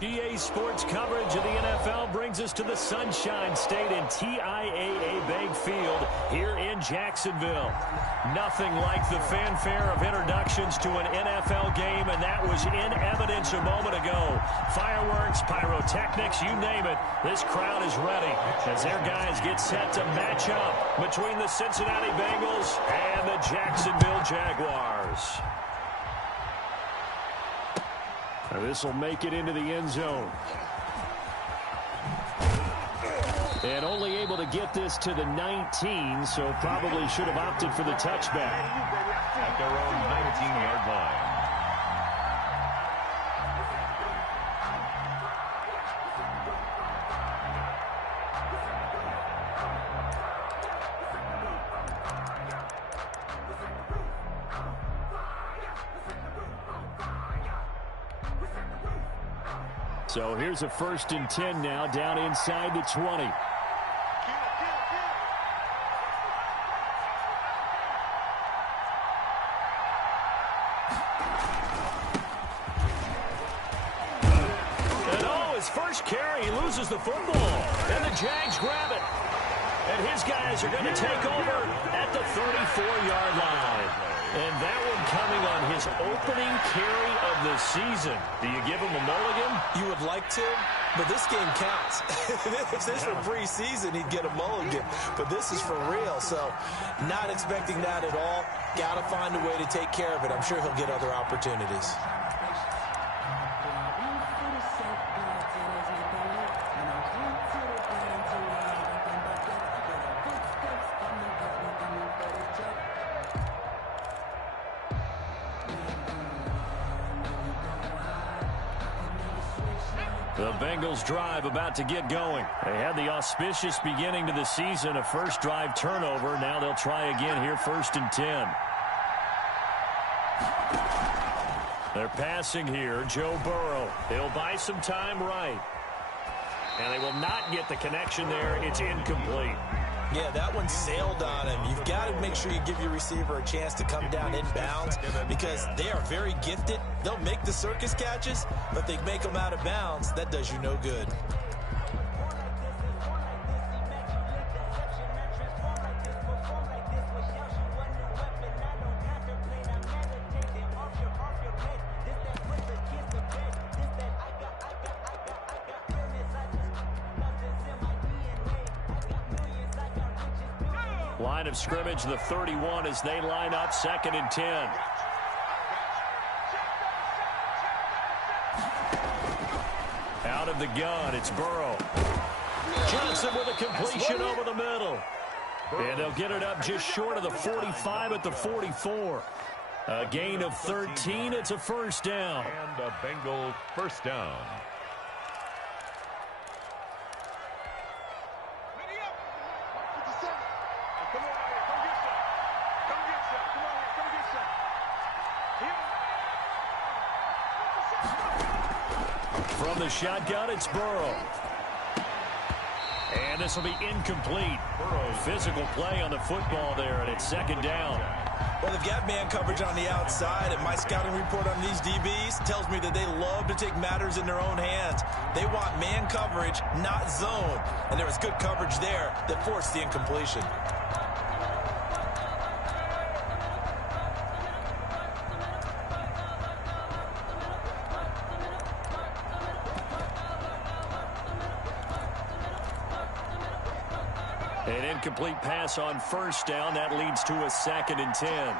EA Sports coverage of the NFL brings us to the Sunshine State and TIAA Bank Field here in Jacksonville. Nothing like the fanfare of introductions to an NFL game, and that was in evidence a moment ago. Fireworks, pyrotechnics, you name it, this crowd is ready as their guys get set to match up between the Cincinnati Bengals and the Jacksonville Jaguars. This will make it into the end zone. And only able to get this to the 19, so probably should have opted for the touchback. At their own 19-yard line. So here's a 1st and 10 now, down inside the 20. His first carry, he loses the football, and the Jags grab it. And his guys are going to take over at the 34-yard line. And that one coming on his opening carry of the season. Do you give him a mulligan? You would like to, but this game counts. If this were preseason, he'd get a mulligan. But this is for real, so not expecting that at all. Got to find a way to take care of it. I'm sure he'll get other opportunities. The Bengals drive about to get going. They had the auspicious beginning to the season, a first drive turnover. Now they'll try again here, 1st and 10. They're passing here, Joe Burrow. He'll buy some time right. And they will not get the connection there. It's incomplete. Yeah, that one sailed on him. You've got to make sure you give your receiver a chance to come down inbounds because they are very gifted. They'll make the circus catches, but they make them out of bounds. That does you no good. Line of scrimmage, the 31 as they line up, 2nd and 10. Out of the gun, it's Burrow. Johnson with a completion over the middle. And they'll get it up just short of the 45 at the 44. A gain of 13, it's a 1st down. And a Bengal 1st down. From the shotgun, it's Burrow. And this will be incomplete. Physical play on the football there, and it's 2nd down. Well, they've got man coverage on the outside, and my scouting report on these DBs tells me that they love to take matters in their own hands. They want man coverage, not zone. And there was good coverage there that forced the incompletion. An incomplete pass on 1st down. That leads to a 2nd and 10.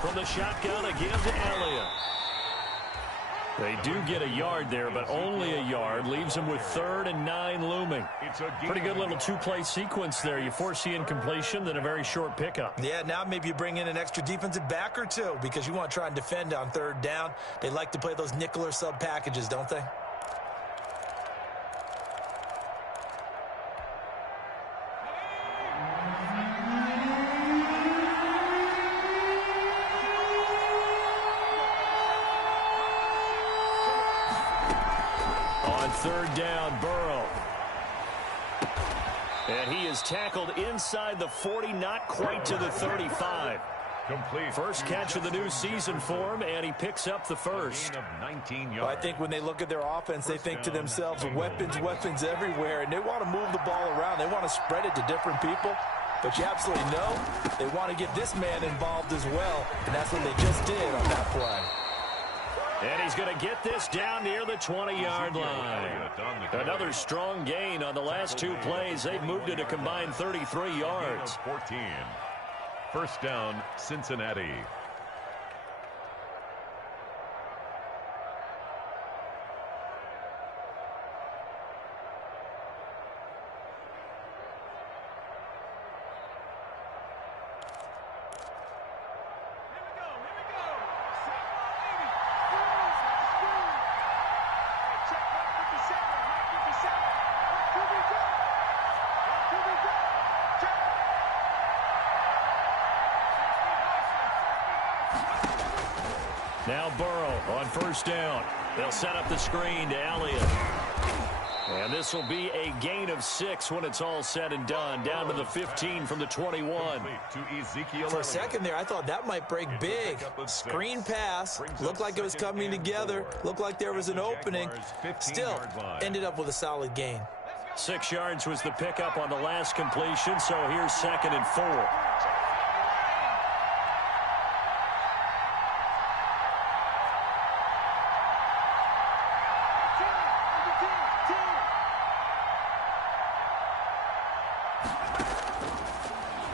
From the shotgun again to Elliott. They do get a yard there, but only a yard. Leaves them with 3rd and 9 looming. Pretty good little two-play sequence there. You force the incompletion, then a very short pickup. Yeah, now maybe you bring in an extra defensive back or two because you want to try and defend on 3rd down. They like to play those nickel or sub packages, don't they? On 3rd down, Burrow. And he is tackled inside the 40, not quite to the 35. Complete. First catch of the new season for him, and he picks up the first. Gain of 19 yards. Well, I think when they look at their offense, they think to themselves, weapons everywhere, and they want to move the ball around. They want to spread it to different people. But you absolutely know they want to get this man involved as well, and that's what they just did on that play. And he's going to get this down near the 20-yard line. Another strong gain on the last two plays. They've moved it a combined 33 yards. 14. First down, Cincinnati. Now Burrow on first down. They'll set up the screen to Elliott. And this will be a gain of 6 when it's all said and done. Down to the 15 from the 21. For a second there, I thought that might break big. Screen pass. Looked like it was coming together. Looked like there was an opening. Still, ended up with a solid gain. 6 yards was the pickup on the last completion, so here's 2nd and 4.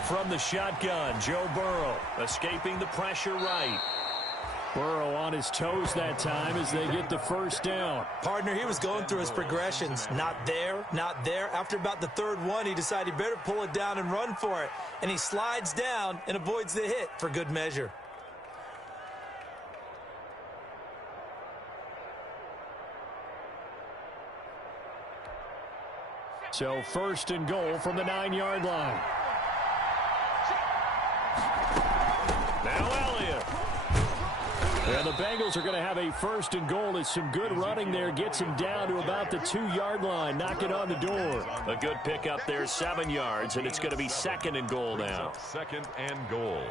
From the shotgun, Joe Burrow escaping the pressure right. Burrow on his toes that time as they get the first down. Partner, he was going through his progressions. Not there, not there. After about the third one, he decided he better pull it down and run for it. And he slides down and avoids the hit for good measure. So 1st and goal from the 9-yard line. Now Elliott. And the Bengals are going to have a 1st and goal as some good running there gets him down to about the 2-yard line, knocking on the door. A good pickup there, 7 yards, and it's going to be 2nd and goal now. 2nd and goal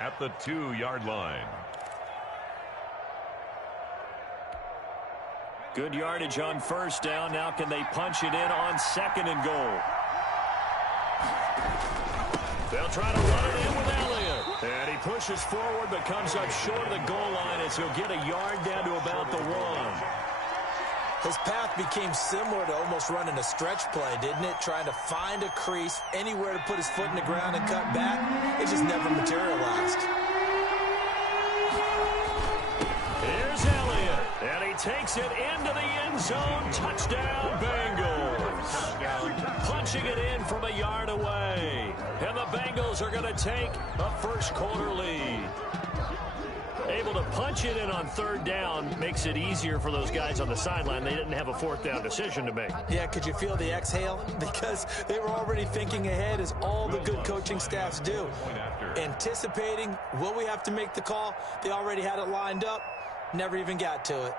at the 2-yard line. Good yardage on first down. Now can they punch it in on 2nd and goal? They'll try to run it in with Elliott. And he pushes forward but comes up short of the goal line as he'll get a yard down to about the 1. His path became similar to almost running a stretch play, didn't it? Trying to find a crease, anywhere to put his foot in the ground and cut back. It just never materialized. Here's Elliott, and he takes it into the end zone. Touchdown, Bengals. Punching it in from a yard away. And the Bengals are going to take a first-quarter lead. Able to punch it in on 3rd down makes it easier for those guys on the sideline. They didn't have a 4th down decision to make. Yeah, could you feel the exhale? Because they were already thinking ahead, as all the good coaching staffs do. Anticipating, will we have to make the call? They already had it lined up. Never even got to it.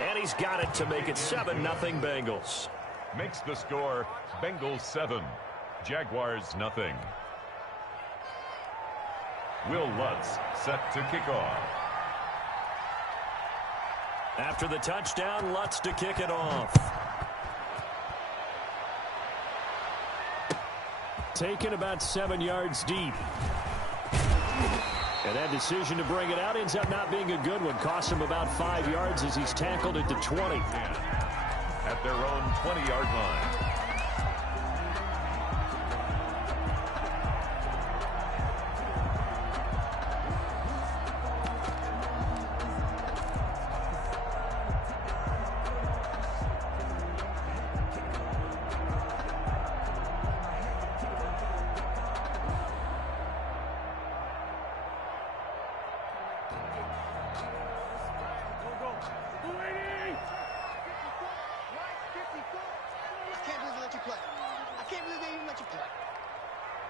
And he's got it to make it 7-0 Bengals. Makes the score Bengals 7, Jaguars nothing. Will Lutz set to kick off. After the touchdown, Lutz to kick it off. Taken about 7 yards deep. And that decision to bring it out ends up not being a good one. Costs him about 5 yards as he's tackled at the 20. At their own 20-yard line.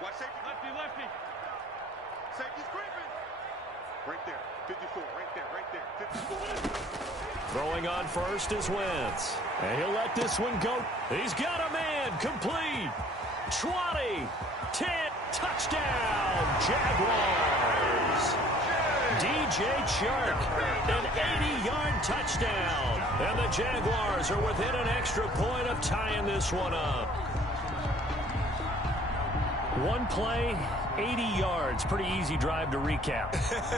Watch safety. Lefty. Safety's creeping. Right there. 54. Right there. 54. Throwing on first is Wentz. And he'll let this one go. He's got a man. Complete. 20. 10. Touchdown. Jaguars. DJ Chark. An 80-yard touchdown. And the Jaguars are within an extra point of tying this one up. One play, 80 yards. Pretty easy drive to recap.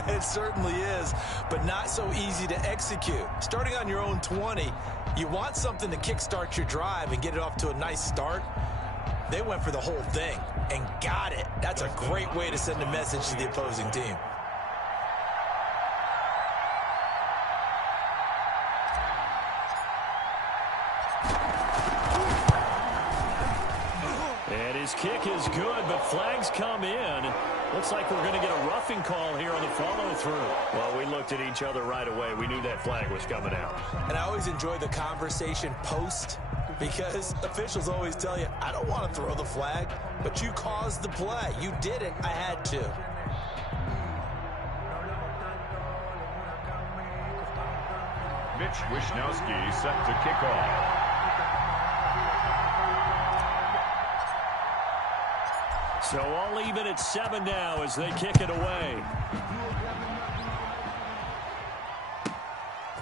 It certainly is, but not so easy to execute. Starting on your own 20, you want something to kickstart your drive and get it off to a nice start. They went for the whole thing and got it. That's a great way to send a message to the opposing team. His kick is good, but flags come in. Looks like we're going to get a roughing call here on the follow-through. Well, we looked at each other right away. We knew that flag was coming out. And I always enjoy the conversation post because officials always tell you, I don't want to throw the flag, but you caused the play. You did it. I had to. Mitch Wishnowsky set to kick off. So all even at 7 now as they kick it away.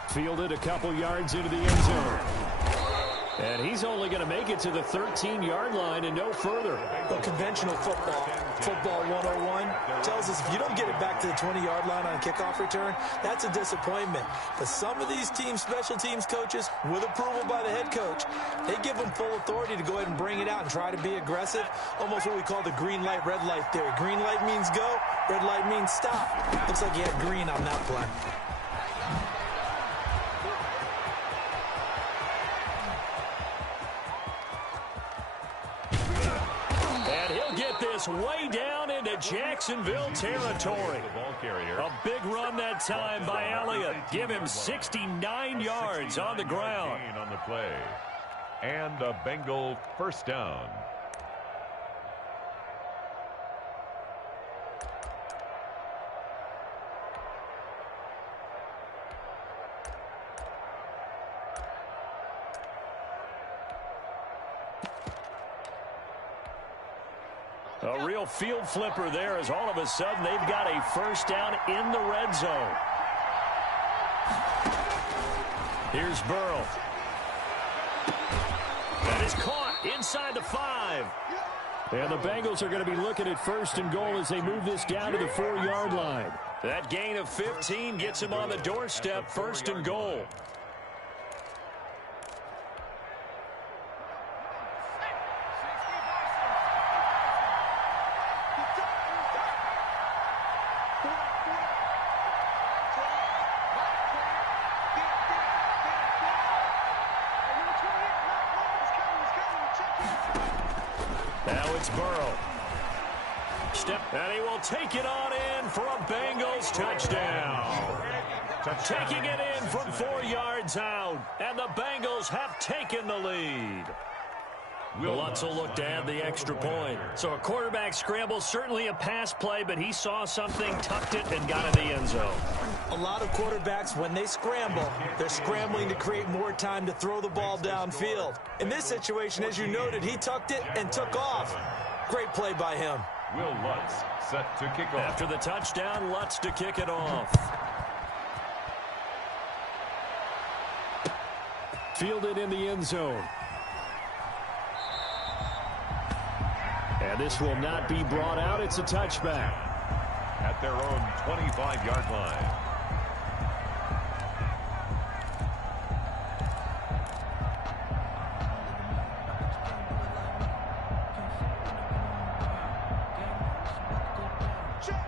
Fielded a couple yards into the end zone. And he's only going to make it to the 13-yard line and no further. Well, conventional football 101, tells us if you don't get it back to the 20-yard line on kickoff return, that's a disappointment. But some of these teams, special teams coaches, with approval by the head coach, they give them full authority to go ahead and bring it out and try to be aggressive. Almost what we call the green light, red light theory. Green light means go, red light means stop. Looks like he had green on that play. Way down into Jacksonville territory. A big run that time by Elliott. Give him 69 yards on the ground. On the play. And a Bengal first down. A real field flipper there as all of a sudden they've got a first down in the red zone. Here's Burrow. That is caught inside the 5. And the Bengals are going to be looking at first and goal as they move this down to the 4-yard line. That gain of 15 gets him on the doorstep, first and goal. Now it's Burrow. And he will take it on in for a Bengals touchdown. Taking it in from 4 yards out. And the Bengals have taken the lead. Lutz will look to add the extra point. So a quarterback scramble, certainly a pass play, but he saw something, tucked it, and got in the end zone. A lot of quarterbacks, when they scramble, they're scrambling to create more time to throw the ball downfield. In this situation, as you noted, he tucked it and took off. Great play by him. Will Lutz set to kick off. After the touchdown, Lutz to kick it off. Fielded in the end zone. And this will not be brought out. It's a touchback. At their own 25-yard line.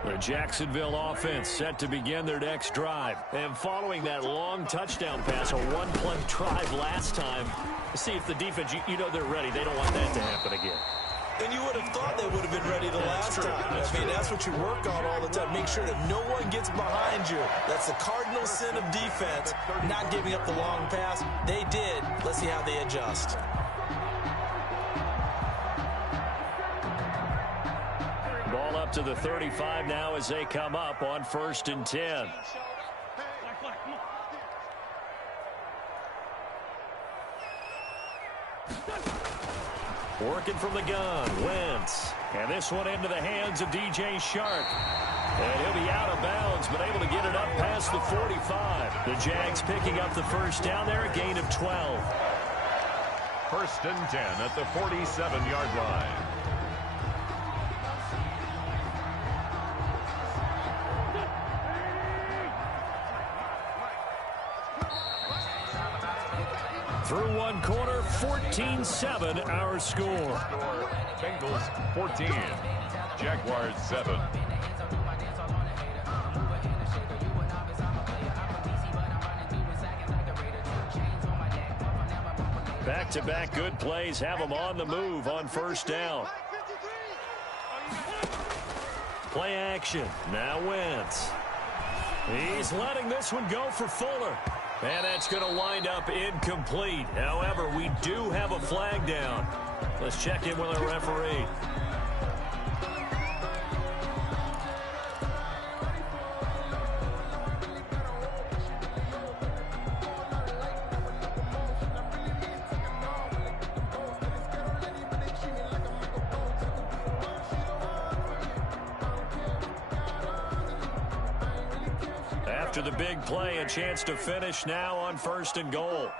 The Jacksonville offense set to begin their next drive. And following that long touchdown pass, a one-play drive last time, see if the defense, you know they're ready. They don't want that to happen again. And you would have thought they would have been ready the last time. I mean, that's what you work on all the time. Make sure that no one gets behind you. That's the cardinal sin of defense, not giving up the long pass. They did. Let's see how they adjust. Ball up out to the 35 now as they come up on 1st and 10. Working from the gun, Wentz. And this one into the hands of DJ Shark. And he'll be out of bounds, but able to get it up past the 45. The Jags picking up the first down there, a gain of 12. 1st and 10 at the 47-yard line. Through one quarter, 14-7 our score. Bengals 14, Jaguars 7. Back-to-back good plays have them on the move on 1st down. Play action. Now Wentz. He's letting this one go for Fuller. And that's going to wind up incomplete. However, we do have a flag down. Let's check in with our referee. After the big play, a chance to finish now on 1st and goal.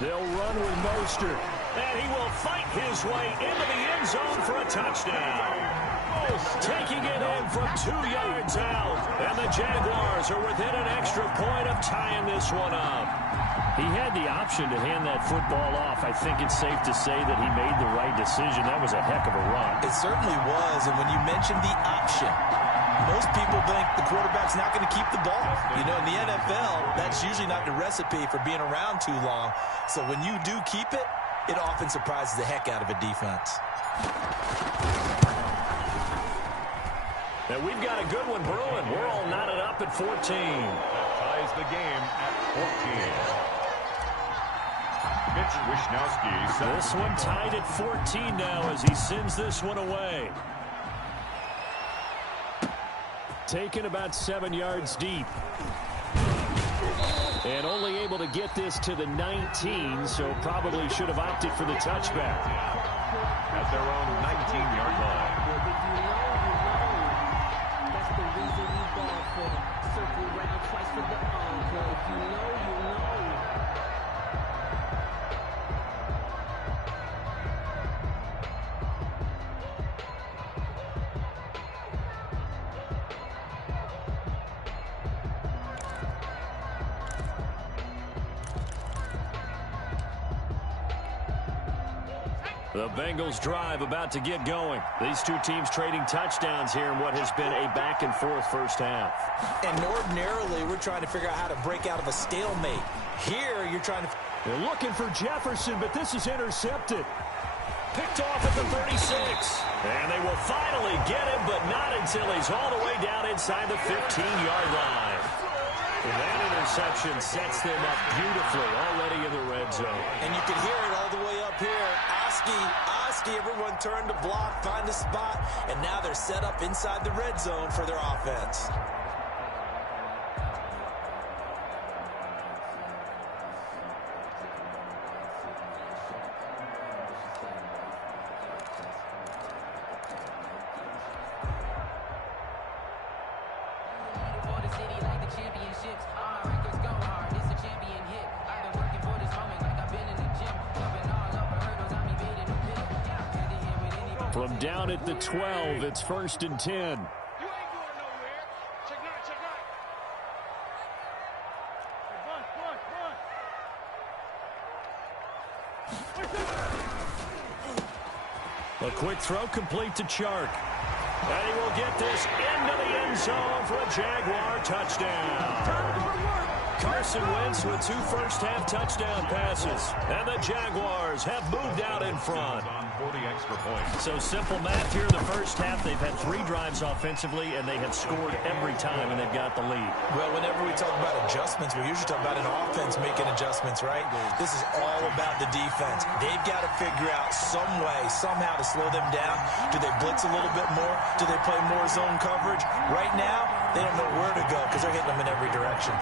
They'll run with Mostert. And he will fight his way into the end zone for a touchdown. Taking it in from 2 yards out. And the Jaguars are within an extra point of tying this one up. He had the option to hand that football off. I think it's safe to say that he made the right decision. That was a heck of a run. It certainly was. And when you mentioned the option, most people think the quarterback's not going to keep the ball. You know, in the NFL, that's usually not the recipe for being around too long. So when you do keep it, it often surprises the heck out of a defense. Now we've got a good one brewing. We're all knotted up at 14. That ties the game at 14. Mitch Wishnowsky. This one tied at 14 now as he sends this one away. Taken about 7 yards deep. And only able to get this to the 19, so probably should have opted for the touchback. At their own 19-yard line. That's the reason we ball for. Circle round twice for the encore. If you know, you know. The Bengals drive about to get going. These two teams trading touchdowns here in what has been a back-and-forth first half. And ordinarily, we're trying to figure out how to break out of a stalemate. Here, you're trying to... They're looking for Jefferson, but this is intercepted. Picked off at the 36. And they will finally get him, but not until he's all the way down inside the 15-yard line. And that interception sets them up beautifully already in the red zone. And you can hear it all the way up here. Oski, everyone turned to block, find a spot, and now they're set up inside the red zone for their offense. From down at the 12, it's 1st and 10. You ain't going nowhere. Check A quick throw complete to Chark. And he will get this into the end zone for a Jaguar touchdown. Carson Wentz with 2 first-half touchdown passes. And the Jaguars have moved out in front. For the extra point. So simple math here in the first half. They've had 3 drives offensively, and they have scored every time, and they've got the lead. Well, whenever we talk about adjustments, we usually talk about an offense making adjustments, right? This is all about the defense. They've got to figure out some way, somehow to slow them down. Do they blitz a little bit more? Do they play more zone coverage? Right now, they don't know where to go because they're hitting them in every direction.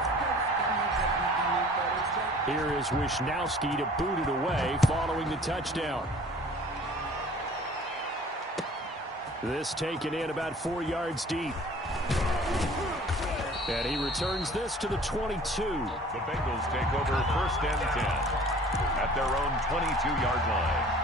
Here is Wisnowski to boot it away following the touchdown. This taken in about 4 yards deep. And he returns this to the 22. The Bengals take over 1st and 10 at their own 22-yard line.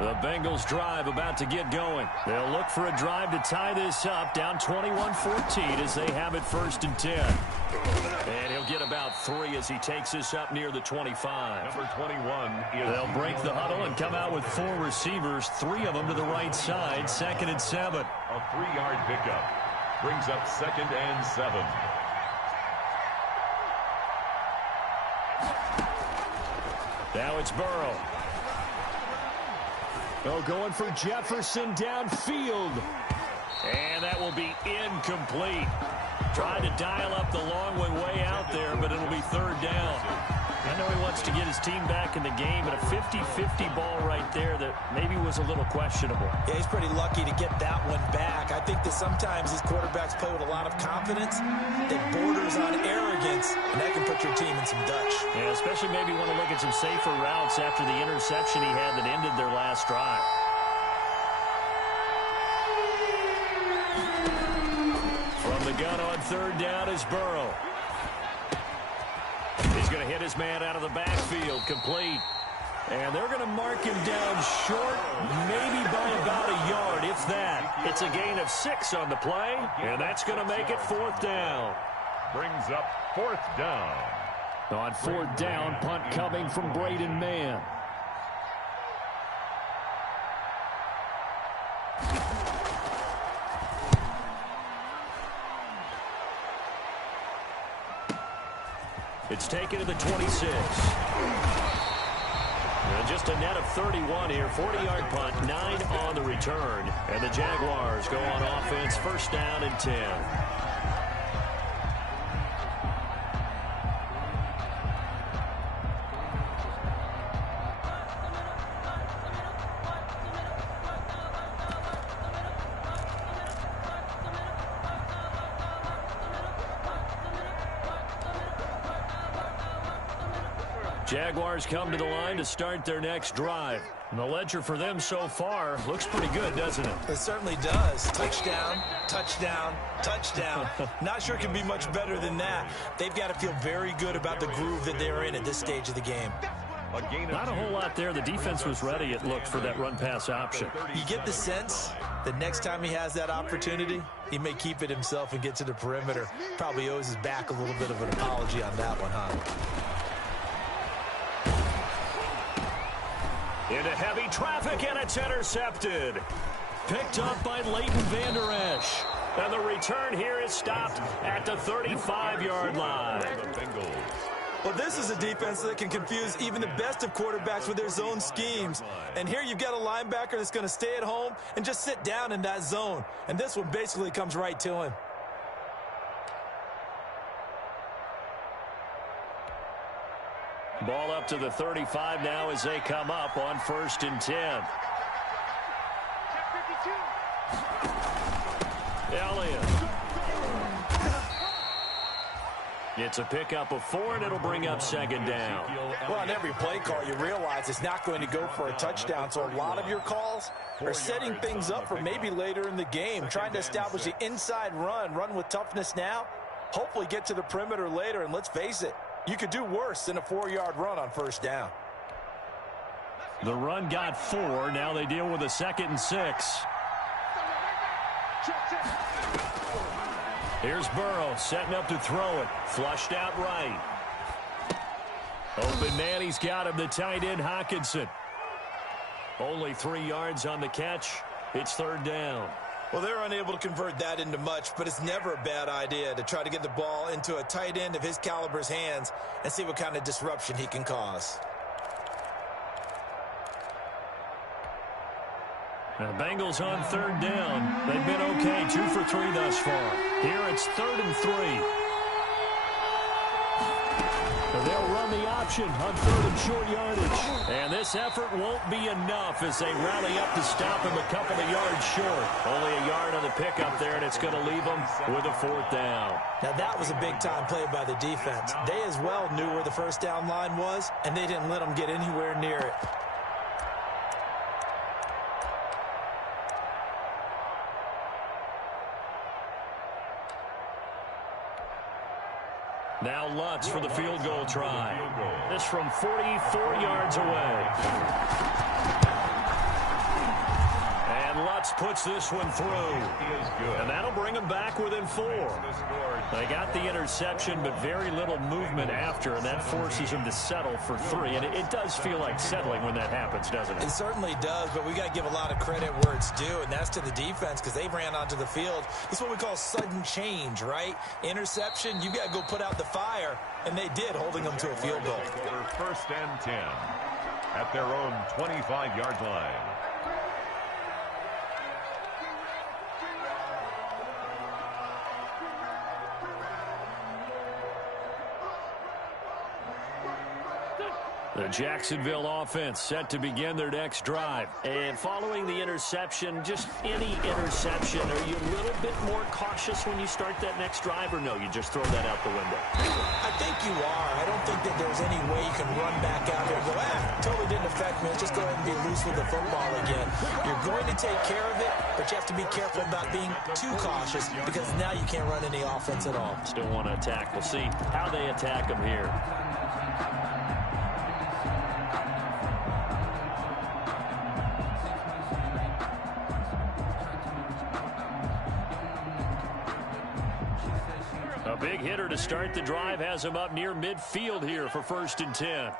The Bengals drive about to get going. They'll look for a drive to tie this up, down 21-14 as they have it 1st and 10. And he'll get about 3 as he takes this up near the 25. Number 21 is... They'll break the huddle and come out with 4 receivers, 3 of them to the right side, 2nd and 7. A 3-yard pickup brings up 2nd and 7. Now it's Burrow. Oh, going for Jefferson downfield. And that will be incomplete. Trying to dial up the long way out there, but it'll be 3rd down. I know he wants to get his team back in the game, but a 50-50 ball right there that maybe was a little questionable. Yeah, he's pretty lucky to get that one back. I think that sometimes these quarterbacks play with a lot of confidence that borders on arrogance, and that can put your team in some Dutch. Yeah, especially maybe want to look at some safer routes after the interception he had that ended their last drive. From the gun on 3rd down is Burrow. He's going to hit his man out of the backfield, complete. And they're going to mark him down short, maybe by about a yard, if that. It's a gain of 6 on the play, and that's going to make it 4th down. Brings up 4th down. On 4th down, punt coming from Braden Mann. It's taken to the 26. And just a net of 31 here. 40-yard punt, 9 on the return. And the Jaguars go on offense, 1st down and 10. Jaguars come to the line to start their next drive. And the ledger for them so far looks pretty good, doesn't it? It certainly does. Touchdown, touchdown, touchdown. Not sure it can be much better than that. They've got to feel very good about the groove that they're in at this stage of the game. Not a whole lot there. The defense was ready, it looked, for that run-pass option. You get the sense that next time he has that opportunity, he may keep it himself and get to the perimeter. Probably owes his back a little bit of an apology on that one, huh? Into heavy traffic, and it's intercepted. Picked up by Leighton Vander Esch. And the return here is stopped at the 35-yard line. Well, this is a defense that can confuse even the best of quarterbacks with their zone schemes. And here you've got a linebacker that's going to stay at home and just sit down in that zone. And this one basically comes right to him. Ball up to the 35 now as they come up on 1st and 10. Elliott. It's a pickup of 4, and it'll bring up 2nd down. Well, on every play call, you realize it's not going to go for a touchdown. So a lot of your calls are setting things up for maybe later in the game, trying to establish the inside run with toughness now, hopefully get to the perimeter later. And let's face it, you could do worse than a 4-yard run on 1st down. The run got 4. Now they deal with a 2nd and 6. Here's Burrow setting up to throw it. Flushed out right. Open man, he's got him, the tight end, Hockenson. Only 3 yards on the catch. It's third down. Well, they're unable to convert that into much, but it's never a bad idea to try to get the ball into a tight end of his caliber's hands and see what kind of disruption he can cause. Now, the Bengals on third down. They've been okay, 2 for 3 thus far. Here it's 3rd and 3. They'll run the option on 3rd and short yardage. And this effort won't be enough as they rally up to stop him a couple of yards short. Only a yard on the pickup there, and it's going to leave them with a 4th down. Now, that was a big-time play by the defense. They as well knew where the first down line was, and they didn't let them get anywhere near it. Now Lutz for the field goal try. This from 44 yards away. And Lutz puts this one through. And that'll bring him back within 4. They got the interception, but very little movement after, and that forces him to settle for 3. And it does feel like settling when that happens, doesn't it? It certainly does, but we got to give a lot of credit where it's due, and that's to the defense because they ran onto the field. It's what we call sudden change, right? Interception, you got to go put out the fire, and they did, holding them to a field goal. First and 10 at their own 25-yard line. The Jacksonville offense set to begin their next drive. And following the interception, just any interception, are you a little bit more cautious when you start that next drive, or no, you just throw that out the window? I think you are. I don't think that there's any way you can run back out there and go, totally didn't affect me. Let's just go ahead and be loose with the football again. You're going to take care of it, but you have to be careful about being too cautious because now you can't run any offense at all. Still want to attack. We'll see how they attack them here. A big hitter to start the drive has him up near midfield here for 1st and 10.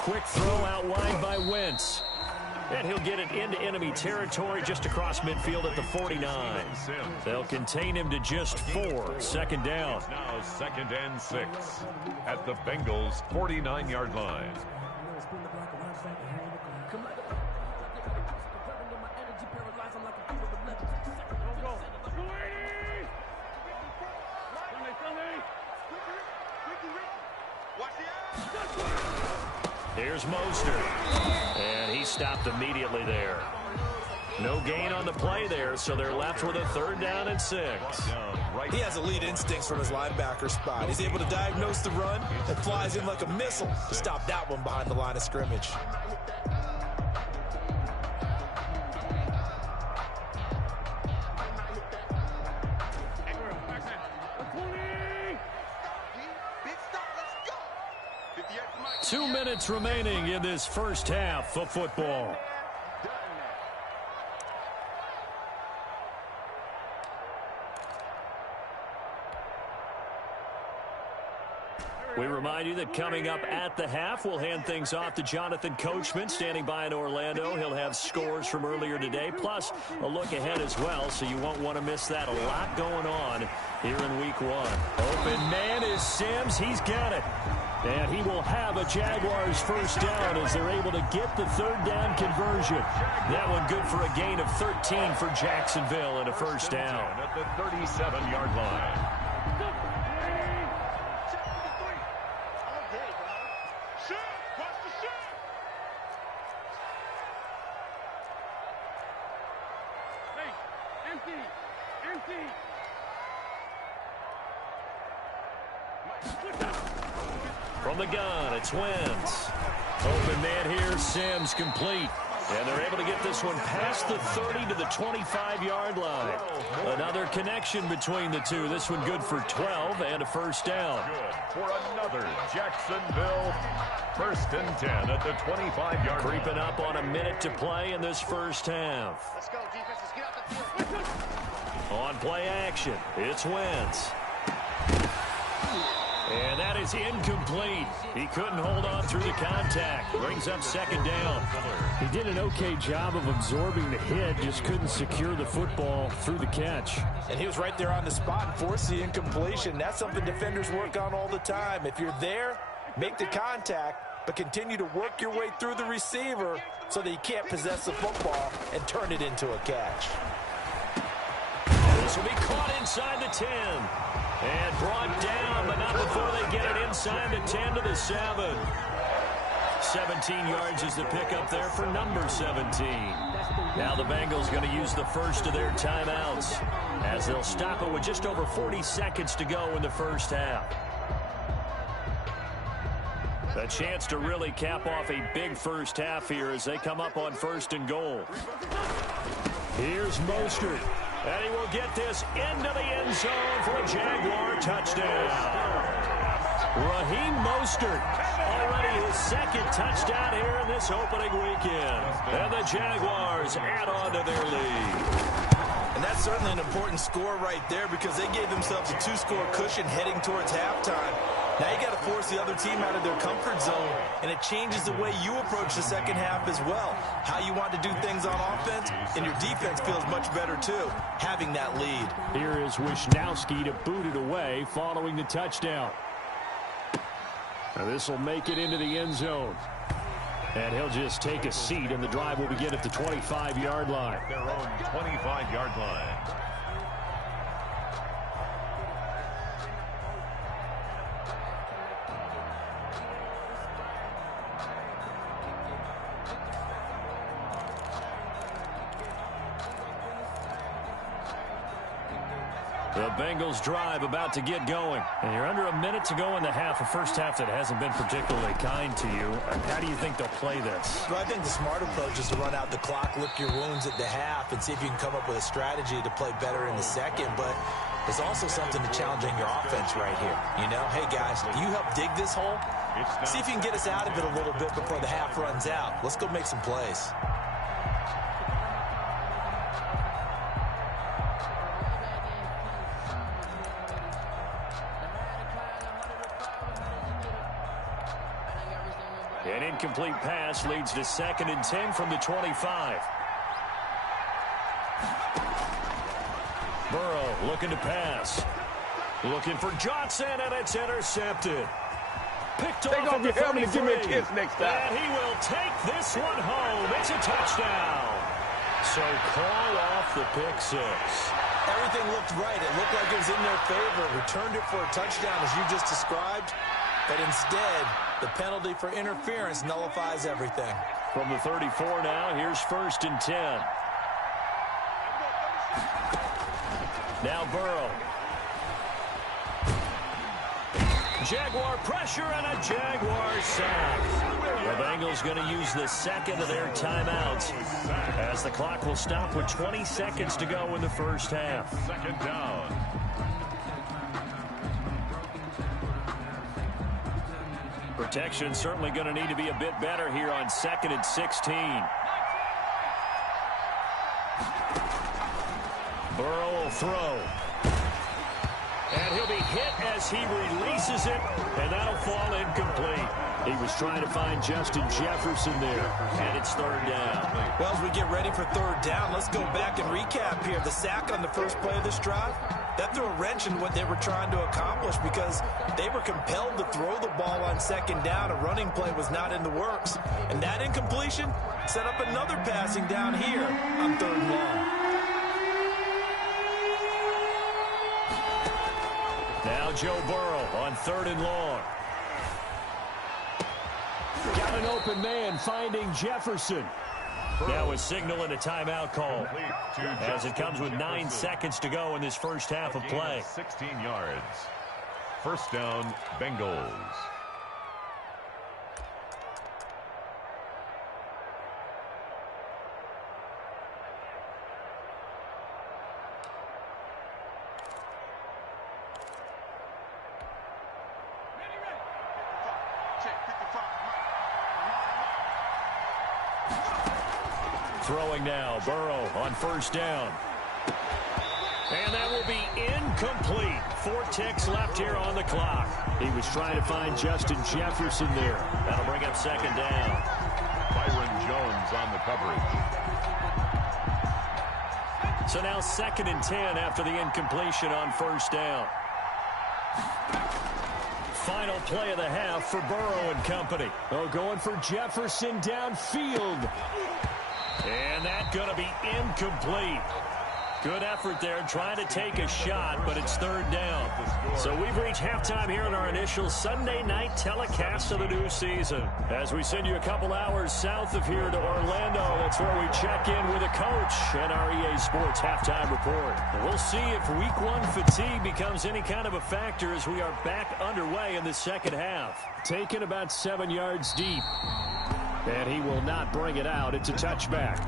Quick throw out wide by Wentz. And he'll get it into enemy territory just across midfield at the 49. They'll contain him to just 4. 2nd down. Now 2nd and 6 at the Bengals' 49-yard line. Here's Mostert, and he stopped immediately there. No gain on the play there, so they're left with a 3rd down and 6. He has elite instincts from his linebacker spot. He's able to diagnose the run and flies in like a missile to stop that one behind the line of scrimmage. Two minutes remaining in this first half of football. We remind you that coming up at the half, we'll hand things off to Jonathan Coachman, standing by in Orlando. He'll have scores from earlier today, plus a look ahead as well, so you won't want to miss that. A lot going on here in Week 1. Open man is Sims. He's got it. And he will have a Jaguars first down as they're able to get the 3rd down conversion. That one good for a gain of 13 for Jacksonville and a first down. At the 37-yard line. From the gun, it's Wentz. Open man here, Sims complete. And they're able to get this one past the 30 to the 25-yard line. Another connection between the two. This one good for 12 and a first down. Good for another Jacksonville 1st and 10 at the 25-yard line. Creeping up on a minute to play in this first half. Let's go, defense. Let's get out the field. On play action, it's Wentz. And that is incomplete. He couldn't hold on through the contact. Brings up second down. He did an okay job of absorbing the hit, just couldn't secure the football through the catch. And he was right there on the spot and forced the incompletion. That's something defenders work on all the time. If you're there, make the contact, but continue to work your way through the receiver so that you can't possess the football and turn it into a catch. This will be caught inside the 10. And brought down, but not before they get it inside the 10 to the 7. 17 yards is the pickup there for number 17. Now the Bengals going to use the first of their timeouts as they'll stop it with just over 40 seconds to go in the first half. A chance to really cap off a big first half here as they come up on first and goal. Here's Mostert. And he will get this into the end zone for a Jaguar touchdown. Raheem Mostert, already his second touchdown here in this opening weekend. And the Jaguars add on to their lead. And that's certainly an important score right there because they gave themselves a 2-score cushion heading towards halftime. Now you got to force the other team out of their comfort zone, and it changes the way you approach the second half as well. How you want to do things on offense, and your defense feels much better too, having that lead. Here is Wisnowski to boot it away following the touchdown. Now this will make it into the end zone. And he'll just take a seat, and the drive will begin at the 25-yard line. Their own 25-yard line. The Bengals drive about to get going. And you're under a minute to go in the half, a first half that hasn't been particularly kind to you. How do you think they'll play this? Well, I think the smart approach is to run out the clock, lick your wounds at the half, and see if you can come up with a strategy to play better in the second. But there's also something to challenging your offense right here. You know, hey, guys, you help dig this hole? See if you can get us out of it a little bit before the half runs out. Let's go make some plays. An incomplete pass leads to 2nd and 10 from the 25. Burrow looking to pass. Looking for Johnson, and it's intercepted. Picked off at the 33. Give me a kiss next time. And he will take this one home. It's a touchdown. So call off the pick 6. Everything looked right. It looked like it was in their favor. Returned it for a touchdown, as you just described. But instead, the penalty for interference nullifies everything. From the 34 now, here's 1st and 10. Now Burrow. Jaguar pressure and a Jaguar sack. The Bengals going to use the second of their timeouts as the clock will stop with 20 seconds to go in the first half. Second down. Protection certainly going to need to be a bit better here on 2nd and 16. Burrow will throw. And he'll be hit as he releases it, and that'll fall incomplete. He was trying to find Justin Jefferson there, and it's 3rd down. Well, as we get ready for 3rd down, let's go back and recap here. The sack on the first play of this drive, that threw a wrench in what they were trying to accomplish because they were compelled to throw the ball on 2nd down. A running play was not in the works. And that incompletion set up another passing down here on 3rd and long. Now Joe Burrow on 3rd and long. Got an open man finding Jefferson. Now a signal and a timeout call as it comes with 9 seconds to go in this first half of play. 16 yards. First down, Bengals. Throwing now, Burrow on 1st down. And that will be incomplete. 4 ticks left here on the clock. He was trying to find Justin Jefferson there. That'll bring up second down. Byron Jones on the coverage. So now 2nd and 10 after the incompletion on first down. Final play of the half for Burrow and company. Oh, going for Jefferson downfield. And that's going to be incomplete. Good effort there, trying to take a shot, but it's 3rd down. So we've reached halftime here in our initial Sunday night telecast of the new season. As we send you a couple hours south of here to Orlando, that's where we check in with a coach and our EA Sports halftime report. We'll see if week 1 fatigue becomes any kind of a factor as we are back underway in the second half. Taken about 7 yards deep. And he will not bring it out. It's a touchback.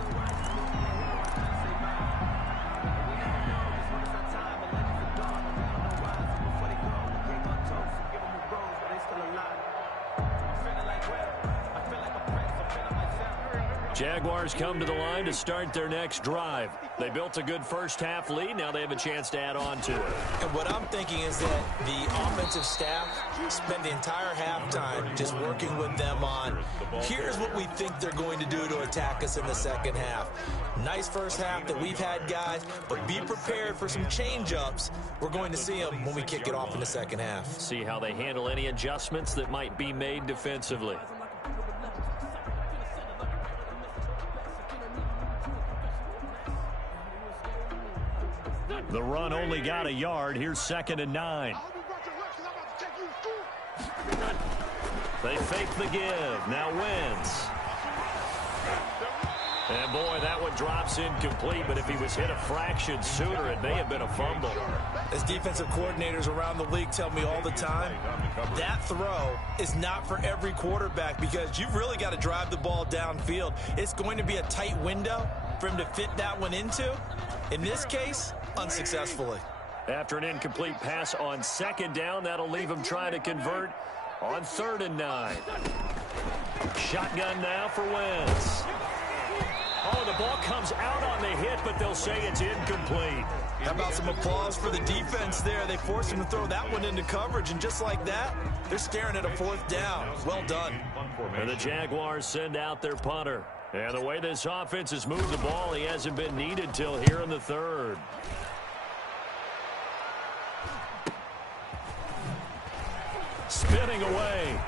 Jaguars come to the line to start their next drive. They built a good first-half lead. Now they have a chance to add on to it. And what I'm thinking is that the offensive staff spent the entire halftime just working with them on, here's what we think they're going to do to attack us in the second half. Nice first half that we've had, guys, but be prepared for some change-ups. We're going to see them when we kick it off in the second half. See how they handle any adjustments that might be made defensively. The run only got a yard. Here's 2nd and 9. They fake the give. Now Wentz. And boy, that one drops incomplete, but if he was hit a fraction sooner, it may have been a fumble. As defensive coordinators around the league tell me all the time, that throw is not for every quarterback because you've really got to drive the ball downfield. It's going to be a tight window for him to fit that one into. In this case, unsuccessfully. After an incomplete pass on 2nd down, that'll leave him trying to convert on 3rd and 9. Shotgun now for Wentz. Oh, the ball comes out on the hit, but they'll say it's incomplete. How about some applause for the defense there? They forced him to throw that one into coverage, and just like that, they're staring at a 4th down. Well done. And the Jaguars send out their punter. And the way this offense has moved the ball, he hasn't been needed till here in the 3rd. Spinning away.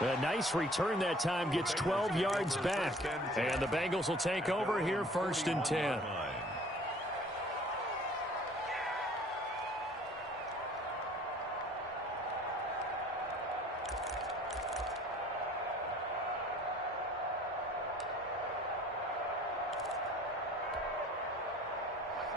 A nice return that time, gets 12 yards back. And the Bengals will take over here 1st and 10.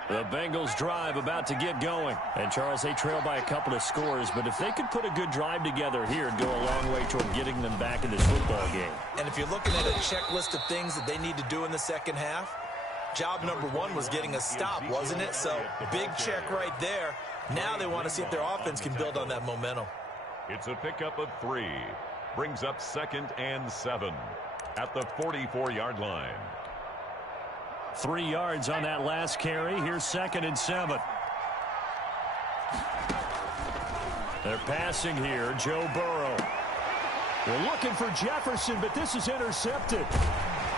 The Bengals drive about to get going. And, Charles, they trail by a couple of scores, but if they could put a good drive together here, it'd go a long way toward getting them back in this football game. And if you're looking at a checklist of things that they need to do in the second half, job number 1 was getting a stop, wasn't it? So, big check right there. Now they want to see if their offense can build on that momentum. It's a pickup of 3. Brings up 2nd and 7 at the 44-yard line. 3 yards on that last carry. Here's 2nd and 7. They're passing here. Joe Burrow. They're looking for Jefferson, but this is intercepted.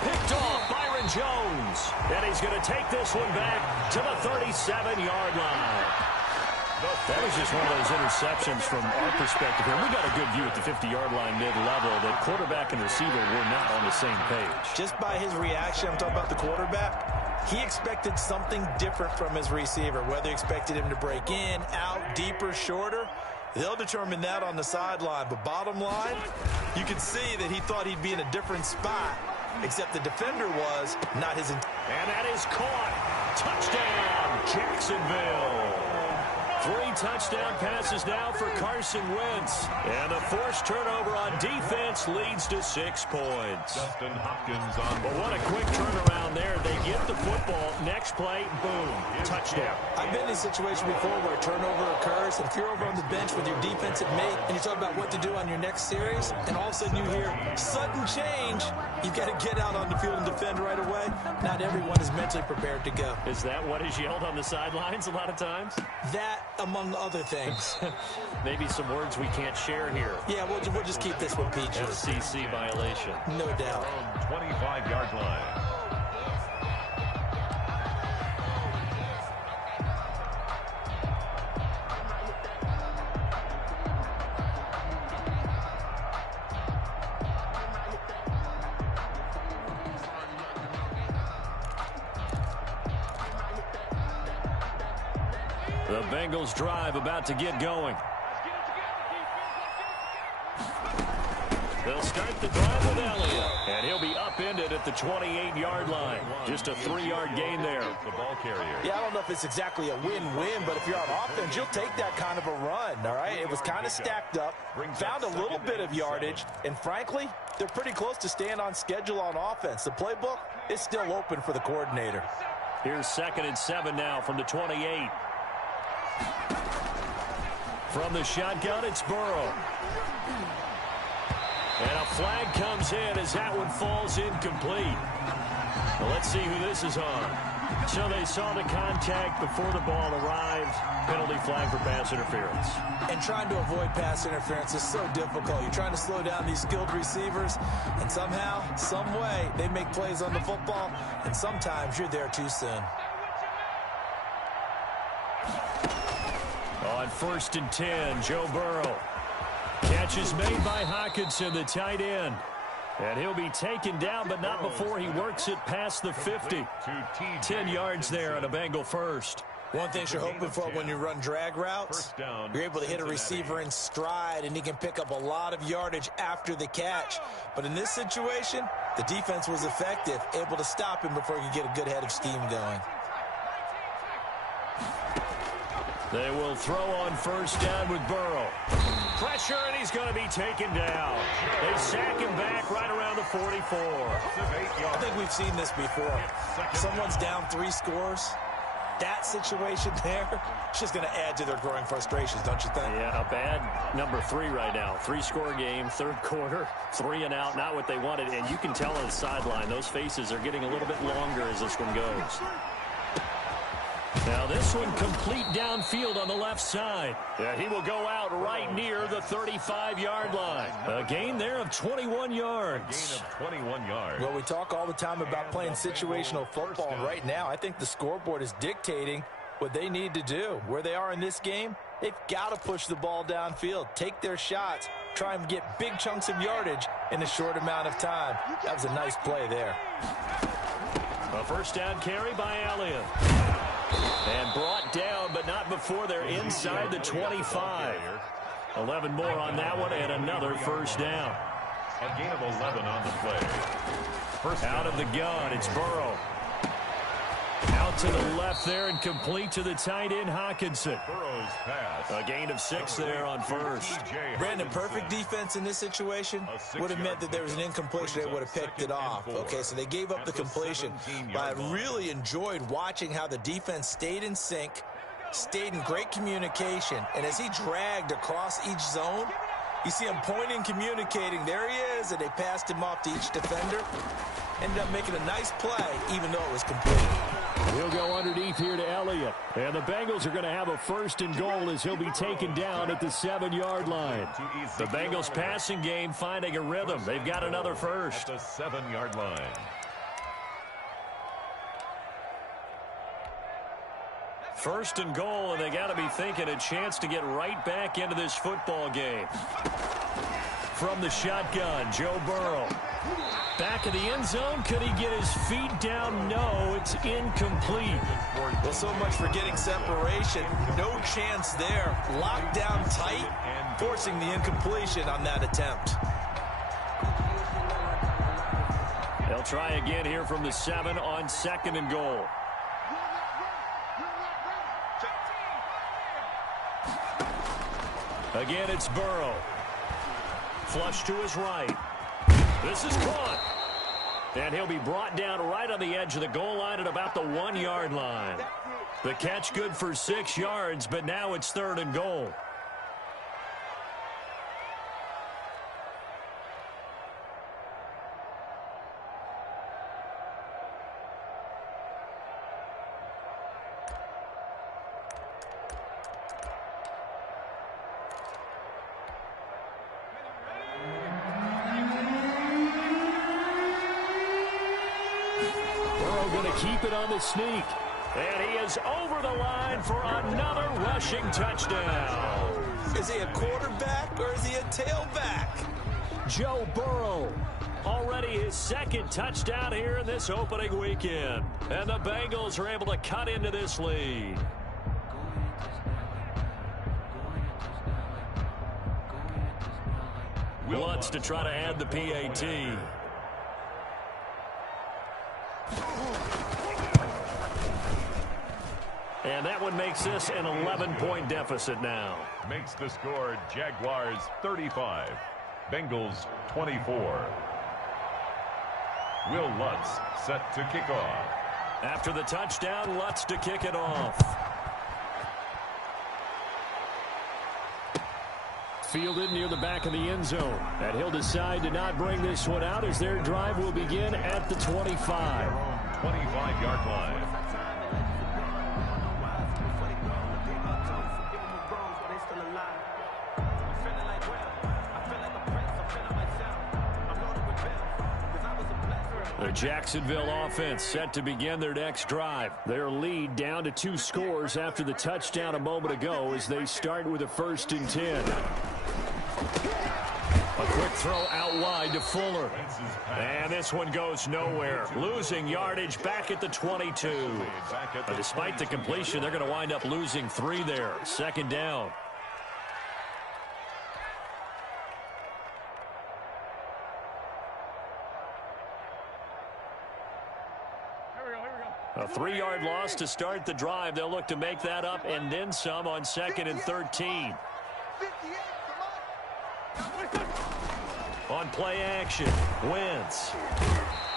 Picked off Byron Jones. And he's going to take this one back to the 37-yard line. That was just one of those interceptions from our perspective here. We got a good view at the 50-yard line mid-level. The quarterback and receiver were not on the same page. Just by his reaction, I'm talking about the quarterback, he expected something different from his receiver. Whether he expected him to break in, out, deeper, shorter, they'll determine that on the sideline. But bottom line, you can see that he thought he'd be in a different spot, except the defender was not his. And that is caught. Touchdown, Jacksonville. 3 touchdown passes now for Carson Wentz. And a forced turnover on defense leads to 6 points. Justin Hopkins on. But what a quick turnaround there. They get the football. Next play, boom, touchdown. I've been in a situation before where a turnover occurs, and if you're over on the bench with your defensive mate and you talk about what to do on your next series, and all of a sudden you hear sudden change, You've got to get out on the field and defend right away. Not everyone is mentally prepared to go. Is that what is yelled on the sidelines a lot of times? That, among other things. Maybe some words we can't share here. Yeah, we'll just keep this one PG. FCC violation. No doubt. 25-yard line. The Bengals drive about to get going. They'll start the drive with Elliott, and he'll be upended at the 28-yard line. Just a 3-yard gain there. The ball carrier. Yeah, I don't know if it's exactly a win-win, but if you're on offense, you'll take that kind of a run, all right? It was kind of stacked up, found a little bit of yardage, and frankly, they're pretty close to staying on schedule on offense. The playbook is still open for the coordinator. Here's 2nd and 7 now from the 28. From the shotgun, it's Burrow. And a flag comes in as that one falls incomplete. Well, let's see who this is on. So they saw the contact before the ball arrived. Penalty flag for pass interference. And trying to avoid pass interference is so difficult. You're trying to slow down these skilled receivers, and somehow, some way, they make plays on the football, and sometimes you're there too soon. On 1st and 10, Joe Burrow. Catch is made by Hockenson, the tight end. And he'll be taken down, but not before he works it past the 50. 10 yards there on a Bengal first. One thing you're hoping for when you run drag routes, you're able to hit a receiver in stride, and he can pick up a lot of yardage after the catch. But in this situation, the defense was effective, able to stop him before he could get a good head of steam going. They will throw on 1st down with Burrow. Pressure, and he's going to be taken down. They sack him back right around the 44. I think we've seen this before. Someone's down 3 scores. That situation there, it's just going to add to their growing frustrations, don't you think? Yeah, a bad number 3 right now. 3-score game, 3rd quarter, 3 and out, not what they wanted. And you can tell on the sideline, those faces are getting a little bit longer as this one goes. Now this one complete downfield on the left side. Yeah, he will go out right near the 35-yard line. A gain there of 21 yards. Gain of 21 yards. Well, we talk all the time about playing situational football. Right now, I think the scoreboard is dictating what they need to do. Where they are in this game, they've got to push the ball downfield, take their shots, try and get big chunks of yardage in a short amount of time. That was a nice play there. A 1st down carry by Elliott. And brought down, but not before they're inside the 25. 11 more on that one, and another 1st down. A gain of 11 on the play. Out of the gun, it's Burrow. Out to the left there and complete to the tight end, Hockenson. Burrow's pass. A gain of 6 there on 1st. Brandon, perfect defense in this situation would have meant that there was an incompletion. They would have picked it off. Okay, so they gave up the completion. But I really enjoyed watching how the defense stayed in sync, stayed in great communication. And as he dragged across each zone, you see him pointing, communicating. There he is, and they passed him off to each defender. Ended up making a nice play, even though it was complete. He'll go underneath here to Elliott. And the Bengals are going to have a 1st and goal as he'll be taken down at the 7-yard line. The Bengals passing game finding a rhythm. They've got another 1st. At the 7-yard line. First and goal, and they got to be thinking a chance to get right back into this football game. From the shotgun, Joe Burrow. Back of the end zone. Could he get his feet down? No, it's incomplete. Well, so much for getting separation. No chance there. Locked down tight, forcing the incompletion on that attempt. They'll try again here from the 7 on 2nd and goal. Again, it's Burrow. Flush to his right. This is caught. And he'll be brought down right on the edge of the goal line at about the 1-yard line. The catch good for 6 yards, but now it's 3rd and goal. going to keep it on the sneak. And he is over the line for another rushing touchdown. Is he a quarterback or is he a tailback? Joe Burrow, already his second touchdown here in this opening weekend. And the Bengals are able to cut into this lead. Lutz to try to add the PAT. And that one makes this an 11-point deficit now. Makes the score Jaguars 35, Bengals 24. Will Lutz set to kick off. After the touchdown, Lutz to kick it off. Fielded near the back of the end zone. And he'll decide to not bring this one out as their drive will begin at the 25. 25-yard line. The Jacksonville offense set to begin their next drive. Their lead down to 2 scores after the touchdown a moment ago as they start with a 1st and 10. A quick throw out wide to Fuller. And this one goes nowhere. Losing yardage back at the 22. But despite the completion, they're going to wind up losing 3 there. 2nd down. A 3-yard loss to start the drive. They'll look to make that up and then some on 2nd and 13. On play action, Wentz.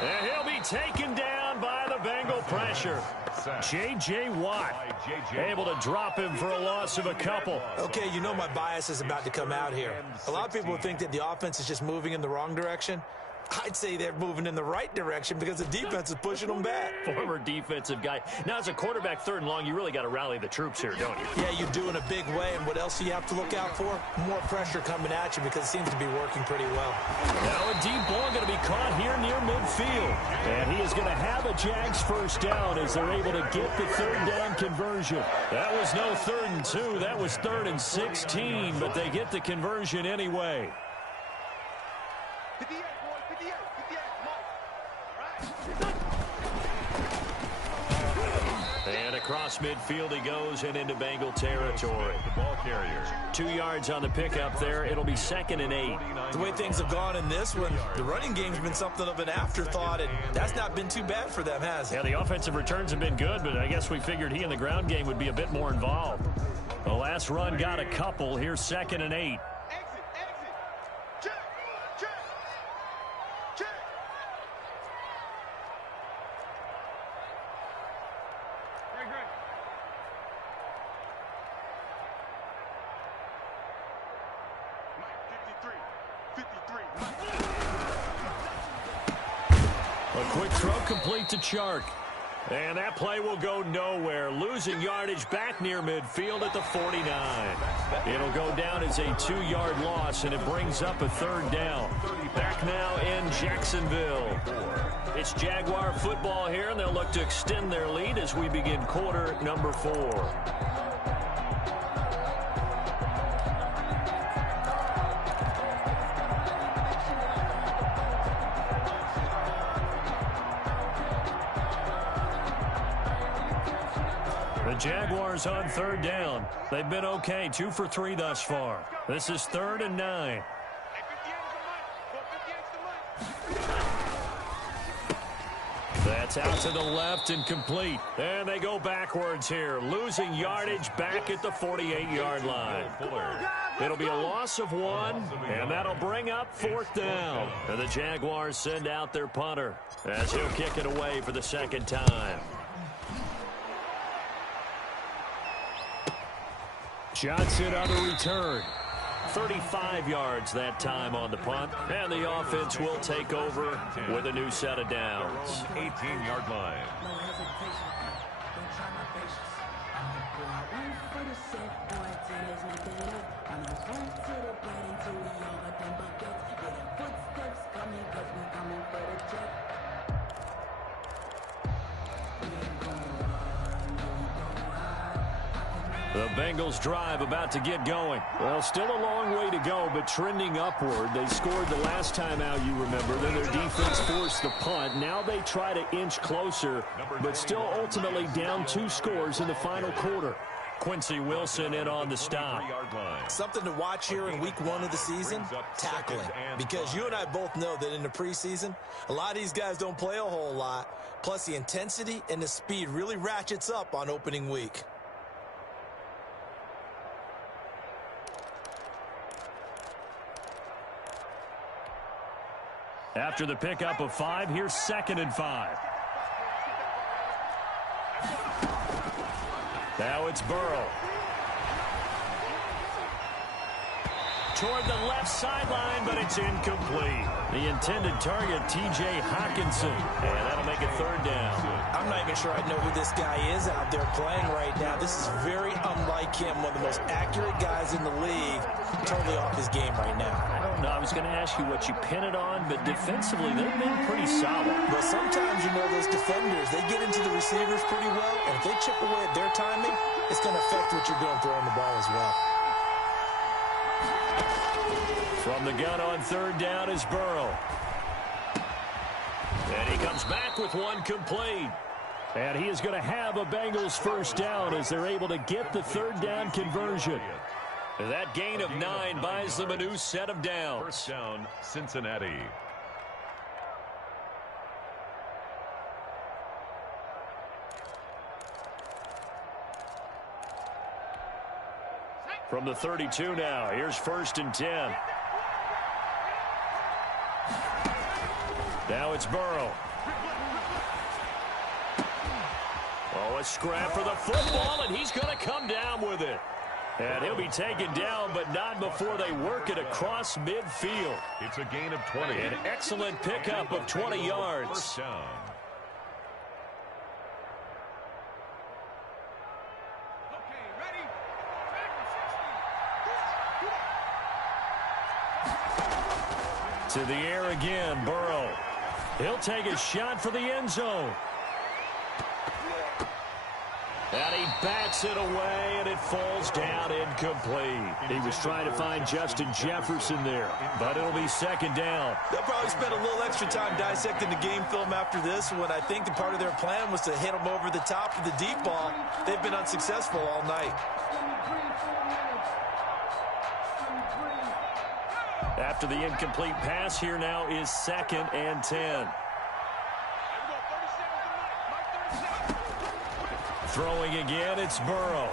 And he'll be taken down by the Bengal pressure. J.J. Watt able to drop him for a loss of a couple. Okay, you know my bias is about to come out here. A lot of people think that the offense is just moving in the wrong direction. I'd say they're moving in the right direction because the defense is pushing them back. Former defensive guy. Now, as a quarterback 3rd and long, you really got to rally the troops here, don't you? Yeah, you do in a big way. And what else do you have to look out for? More pressure coming at you because it seems to be working pretty well. Now a deep ball going to be caught here near midfield. And he is going to have a Jags 1st down as they're able to get the 3rd down conversion. That was no 3rd and 2. That was 3rd and 16, but they get the conversion anyway. And across midfield he goes and into Bengal territory. The ball carrier. 2 yards on the pickup there. It'll be 2nd and 8. The way things have gone in this one, the running game's been something of an afterthought, and that's not been too bad for them, has it? Yeah, the offensive returns have been good, but I guess we figured he in the ground game would be a bit more involved. The last run got a couple. Here's 2nd and 8. A quick throw complete to Chark. And that play will go nowhere. Losing yardage back near midfield at the 49. It'll go down as a 2-yard loss, and it brings up a 3rd down. Back now in Jacksonville. It's Jaguar football here, and they'll look to extend their lead as we begin quarter number 4. The Jaguars on 3rd down. They've been okay, 2 for 3 thus far. This is 3rd and 9. That's out to the left and complete. And they go backwards here, losing yardage back at the 48-yard line. It'll be a loss of 1, and that'll bring up 4th down. And the Jaguars send out their punter as he'll kick it away for the 2nd time. Johnson on the return. 35 yards that time on the punt. And the offense will take over with a new set of downs. 18-yard line. The Bengals drive about to get going. Well, still a long way to go, but trending upward. They scored the last time out, you remember. Then their defense forced the punt. Now they try to inch closer, but still ultimately down 2 scores in the final quarter. Quincy Wilson in on the stop. Something to watch here in week 1 of the season, tackling. Because you and I both know that in the preseason, a lot of these guys don't play a whole lot. Plus, the intensity and the speed really ratchets up on opening week. After the pickup of 5, here's 2nd and 5. Now it's Burrow. Toward the left sideline, but it's incomplete. The intended target, T.J. Hawkinson. And that'll make it 3rd down. I'm not even sure I know who this guy is out there playing right now. This is very unlike him, one of the most accurate guys in the league. Totally off his game right now. I don't know. I was going to ask you what you pin it on, but defensively, they've been pretty solid. Well, sometimes, you know, those defenders, they get into the receivers pretty well, and if they chip away at their timing, it's going to affect what you're doing throwing the ball as well. From the gun on 3rd down is Burrow. And he comes back with one complete. And he is going to have a Bengals 1st down as they're able to get the 3rd down conversion. That gain of 9 buys them a new set of downs. 1st down, Cincinnati. From the 32 now, here's 1st and 10. Now it's Burrow. Oh, a scrap for the football, and he's going to come down with it. And he'll be taken down, but not before they work it across midfield. It's a gain of 20. An excellent pickup of 20 yards. 1st down. To the air again, Burrow. He'll take a shot for the end zone. And he bats it away, and it falls down incomplete. He was trying to find Justin Jefferson there, but it'll be 2nd down. They'll probably spend a little extra time dissecting the game film after this, when I think the part of their plan was to hit him over the top of the deep ball. They've been unsuccessful all night. After the incomplete pass, here now is 2nd and 10. Throwing again, it's Burrow.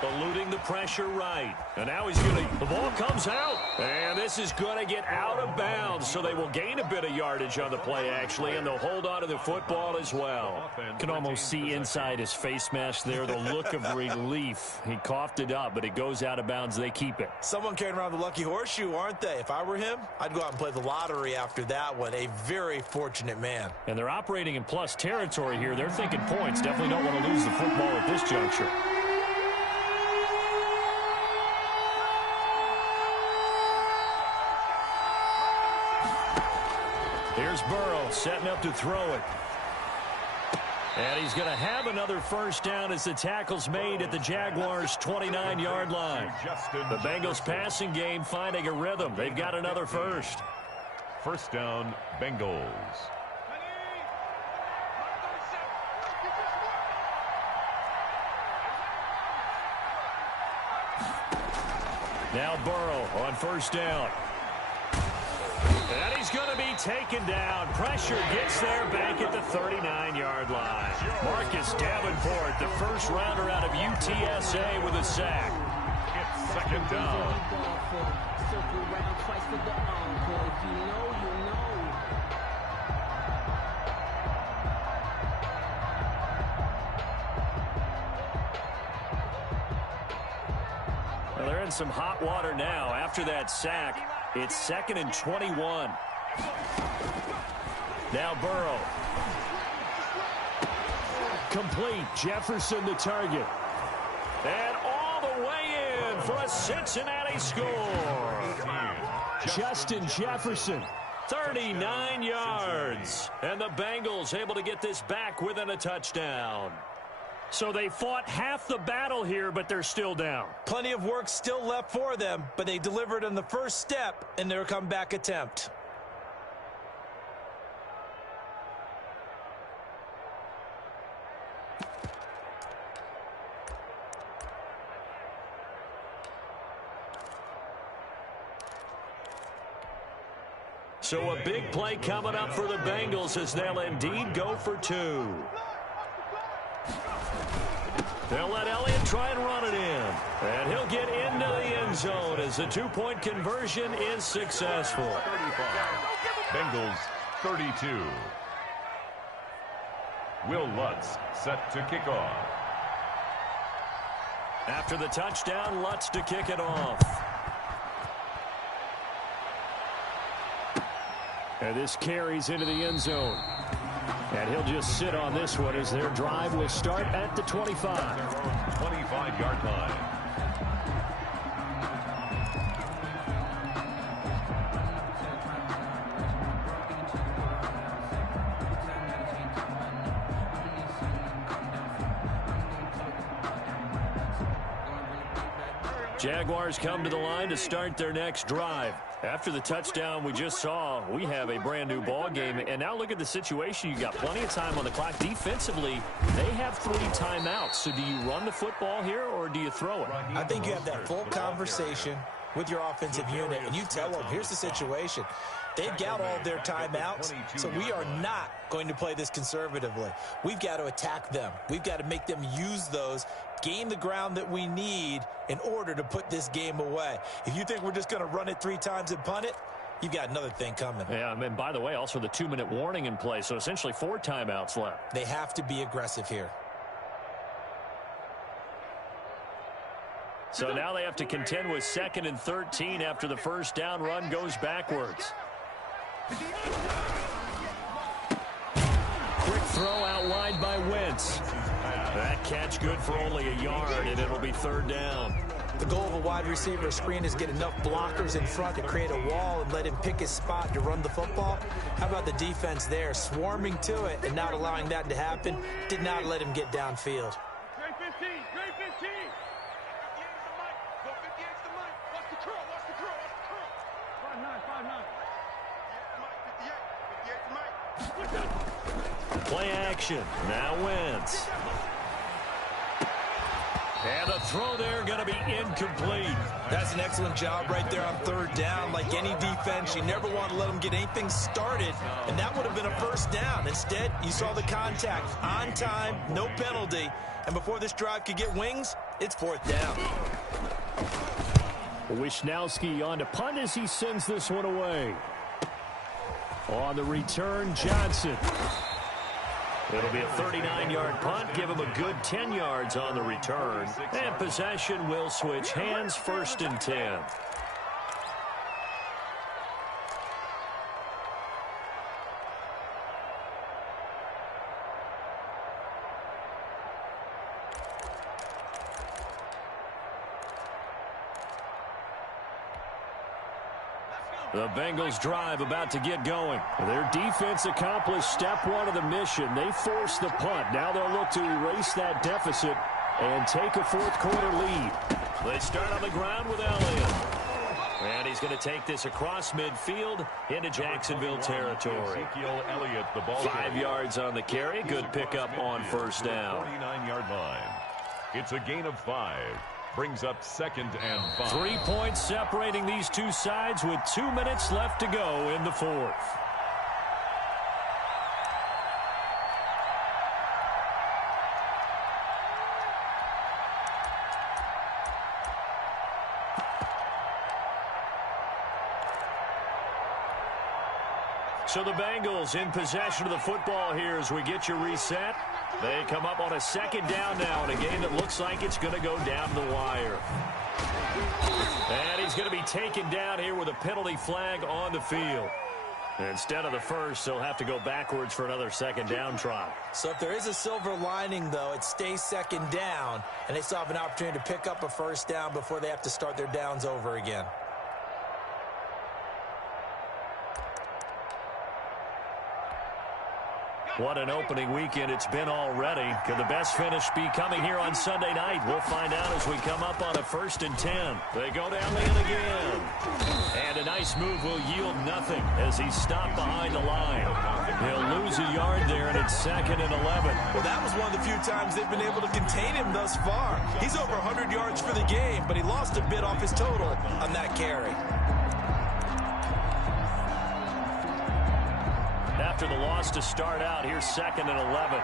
Eluding the pressure right. And now he's going to, the ball comes out. And this is going to get out of bounds. So they will gain a bit of yardage on the play, actually, and they'll hold on to the football as well. Can almost see inside his face mask there the look of relief. He coughed it up, but it goes out of bounds. They keep it. Someone carrying around the lucky horseshoe, aren't they? If I were him, I'd go out and play the lottery after that one. A very fortunate man. And they're operating in plus territory here. They're thinking points. Definitely don't want to lose the football at this juncture. Here's Burrow setting up to throw it. And he's going to have another 1st down as the tackle's made at the Jaguars' 29-yard line. The Bengals passing game finding a rhythm. They've got another 1st. 1st down, Bengals. Now Burrow on 1st down. And he's going to be taken down. Pressure gets there back at the 39-yard line. Marcus Davenport, the 1st rounder out of UTSA with a sack. It's 2nd down. Circle round twice for the encore. If you know, you know. Well, they're in some hot water now. After that sack, it's 2nd and 21. Now Burrow. Complete. Jefferson the target. And all the way in for a Cincinnati score. Justin Jefferson. 39 yards. And the Bengals able to get this back within a touchdown. So they fought half the battle here, but they're still down. Plenty of work still left for them, but they delivered on the first step in their comeback attempt. So a big play coming up for the Bengals as they'll indeed go for two. They'll let Elliott try and run it in. And he'll get into the end zone as the two-point conversion is successful. 35. Bengals 32. Will Lutz set to kick off. After the touchdown, Lutz to kick it off. And this carries into the end zone. And he'll just sit on this one as their drive will start at the 25. 25-yard line. Jaguars come to the line to start their next drive. After the touchdown we just saw, we have a brand new ball game. And now look at the situation. You got plenty of time on the clock. Defensively, they have 3 timeouts. So do you run the football here or do you throw it? I think you have that full conversation with your offensive unit, and you tell them, here's the situation. They've got all of their timeouts, so we are not going to play this conservatively. We've got to attack them. We've got to make them use those, gain the ground that we need in order to put this game away. If you think we're just going to run it 3 times and punt it, you've got another thing coming. Yeah, and by the way, also the 2-minute warning in play, so essentially 4 timeouts left. They have to be aggressive here. So now they have to contend with 2nd and 13 after the first down run goes backwards. Quick throw out wide by Wentz. That catch good for only a yard, and it'll be 3rd down. The goal of a wide receiver screen is get enough blockers in front to create a wall and let him pick his spot to run the football. How about the defense there, swarming to it and not allowing that to happen? Did not let him get downfield. Great 15, great 15. 58's the mic. Watch the curl, watch the curl, watch the curl. 5'9", 5'9". 58's the mic. Play action. Now Wentz. And the throw there going to be incomplete. That's an excellent job right there on 3rd down. Like any defense, you never want to let them get anything started, and that would have been a 1st down. Instead, you saw the contact on time, no penalty, and before this drive could get wings, it's 4th down. Wisnowski on to punt as he sends this one away. On the return, Johnson. It'll be a 39-yard punt. Give him a good 10 yards on the return. And possession will switch hands, 1st and 10. The Bengals drive about to get going. Their defense accomplished step 1 of the mission. They forced the punt. Now they'll look to erase that deficit and take a 4th quarter lead. They start on the ground with Elliott. And he's going to take this across midfield into Jacksonville territory. Ezekiel Elliott, the ball 5 yards on the carry. Good pickup on 1st down. 49-yard line. It's a gain of 5. Brings up 2nd and 5. 3 points separating these two sides with 2 minutes left to go in the 4th. So the Bengals in possession of the football here as we get you reset. They come up on a 2nd down now in a game that looks like it's going to go down the wire. And he's going to be taken down here with a penalty flag on the field. Instead of the first, they'll have to go backwards for another 2nd down try. So if there is a silver lining, though, it stays 2nd down, and they still have an opportunity to pick up a 1st down before they have to start their downs over again. What an opening weekend it's been already. Could the best finish be coming here on Sunday night? We'll find out as we come up on a 1st and 10. They go down the end again. And a nice move will yield nothing as he's stopped behind the line. He'll lose a yard there, and it's 2nd and 11. Well, that was one of the few times they've been able to contain him thus far. He's over 100 yards for the game, but he lost a bit off his total on that carry. After the loss to start out, here's 2nd and 11.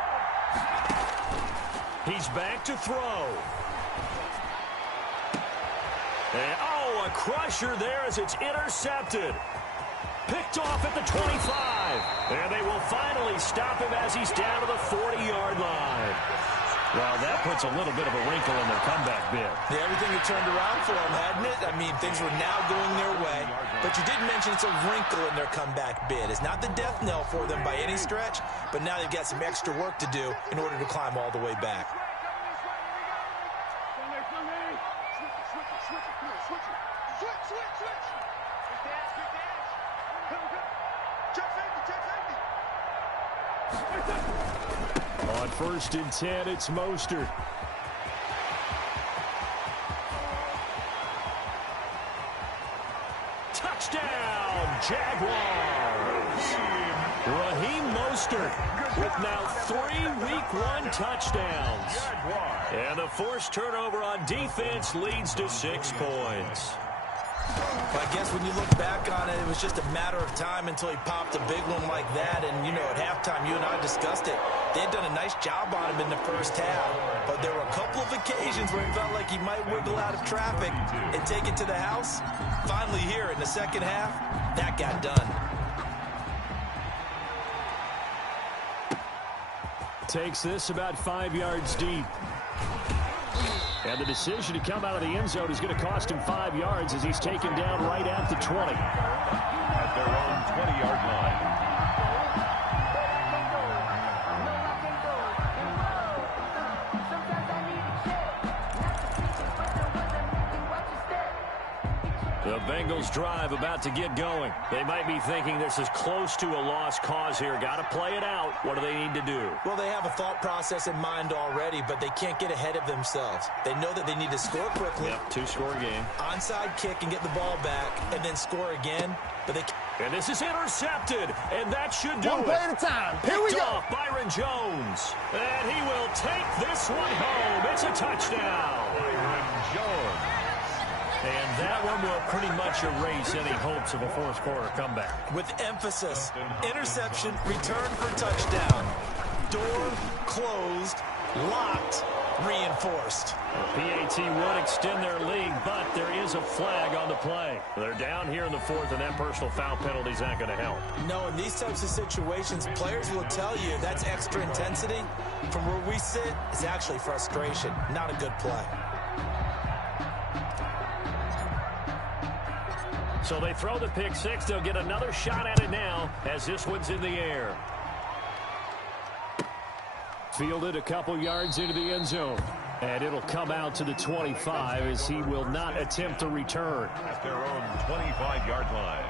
He's back to throw. And, a crusher there as it's intercepted. Picked off at the 25. And they will finally stop him as he's down to the 40-yard line. Well, that puts a little bit of a wrinkle in their comeback bid. Yeah, everything had turned around for them, hadn't it? I mean, things were now going their way. But you did mention it's a wrinkle in their comeback bid. It's not the death knell for them by any stretch, but now they've got some extra work to do in order to climb all the way back. On 1st and 10, it's Mostert. Touchdown, Jaguars! Raheem Mostert with now 3 Week 1 touchdowns. And the forced turnover on defense leads to 6 points. But I guess when you look back on it, it was just a matter of time until he popped a big one like that. And, at halftime, you and I discussed it. They had done a nice job on him in the first half. But there were a couple of occasions where it felt like he might wiggle out of traffic and take it to the house. Finally here in the second half, that got done. Takes this about 5 yards deep. And the decision to come out of the end zone is going to cost him 5 yards as he's taken down right at the 20. At their own 20-yard line. The Bengals drive about to get going. They might be thinking this is close to a lost cause here. Got to play it out. What do they need to do? Well, they have a thought process in mind already, but they can't get ahead of themselves. They know that they need to score quickly. Yep, 2-score game. Onside kick and get the ball back, and then score again. But they can't. And this is intercepted, and that should do it. One play at a time. Here we Picked go. off Byron Jones. And he will take this one home. It's a touchdown. Byron Jones. And that one will pretty much erase any hopes of a fourth-quarter comeback. With emphasis, interception, return for touchdown. Door closed, locked, reinforced. PAT would extend their lead, but there is a flag on the play. They're down here in the 4th, and that personal foul penalty is not going to help. No, in these types of situations, players will tell you that's extra intensity. From where we sit, it's actually frustration, not a good play. So they throw the pick six. They'll get another shot at it now as this one's in the air. Fielded a couple yards into the end zone. And it'll come out to the 25 as he will not attempt to return. At their own 25-yard line.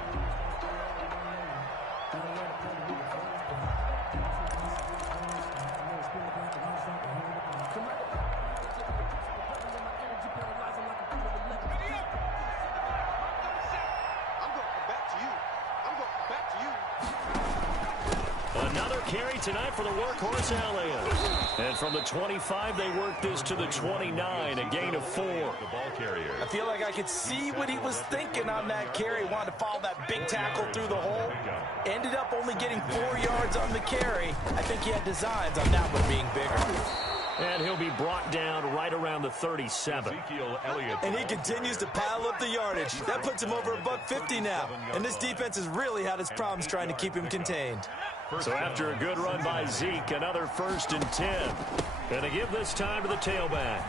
Carry tonight for the workhorse Elliott. And from the 25, they work this to the 29, a gain of 4. The ball carrier. I feel like I could see what he was thinking on that carry. Wanted to follow that big tackle through the hole. Ended up only getting 4 yards on the carry. I think he had designs on that one being bigger. And he'll be brought down right around the 37. Ezekiel Elliott. And he continues to pile up the yardage. That puts him over $150 now. And this defense has really had its problems trying to keep him contained. So after a good run by Zeke, another 1st and 10. Gonna give this time to the tailback.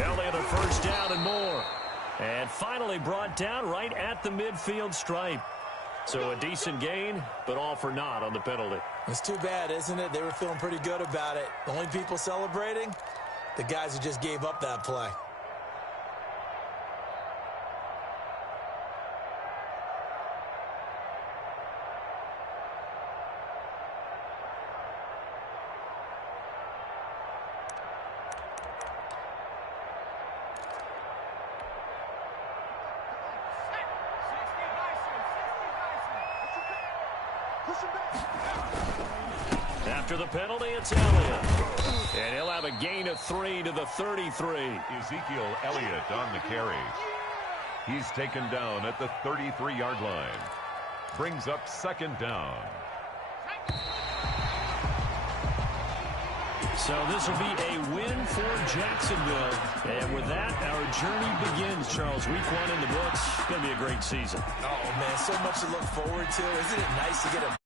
Elliott a first down and more. And finally brought down right at the midfield stripe. So a decent gain, but all for naught on the penalty. It's too bad, isn't it? They were feeling pretty good about it. The only people celebrating, the guys who just gave up that play. After the penalty, it's Elliott. And he'll have a gain of 3 to the 33. Ezekiel Elliott on the carry. He's taken down at the 33-yard line. Brings up second down. So this will be a win for Jacksonville. And with that, our journey begins, Charles. Week 1 in the books. It's going to be a great season. Oh, man, so much to look forward to. Isn't it nice to get a